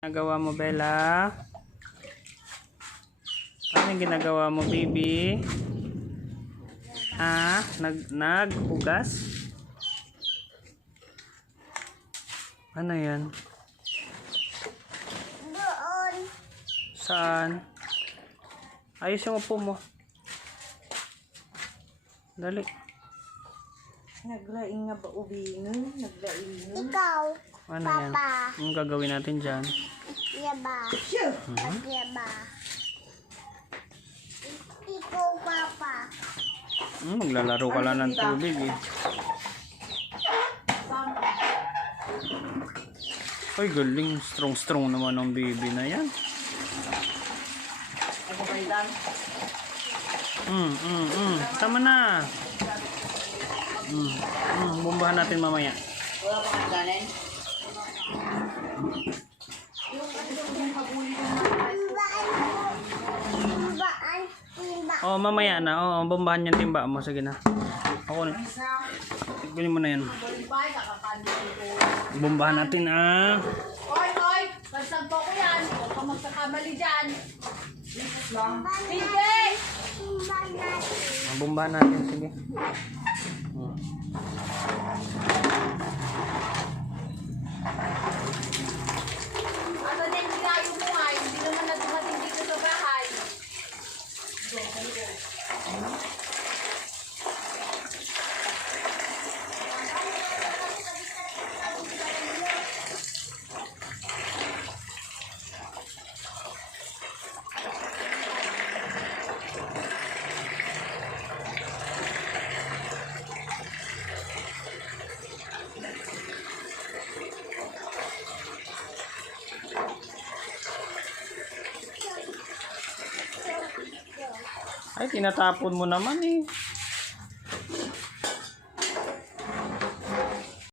Ginagawa mo, Bella? Ano yung ginagawa mo, baby? Ha? Naghugas? Ano yan? Doon. Saan? Ayos yung upo mo. Dali. Naglaing nga ba ubingan? Naglaing. Ikaw. Ano yan? Papa. Anong gagawin natin dyan? Yaba. Yaba. Ikaw, Papa. Maglalaro ka lang ng tubig eh. Ay, galing. Strong naman ang baby na yan. Ako ba ilan? Tama na. Bombahan natin mamaya. Wala pa kang ganin? Timbaan. Oh, mamaya na. Oh, bombahan yung timba mo. Sige na. Ako na. Kunin mo na yan. Bombahan natin ah. Oy! Pagsagpo ko yan! Huwag ka magkakamali dyan! Hindi! Timbaan natin. Bombahan natin. Sige. Ano din nilayo mo ay? Hindi naman na dumating dito sa bahay. Ay, tinatapon mo naman eh.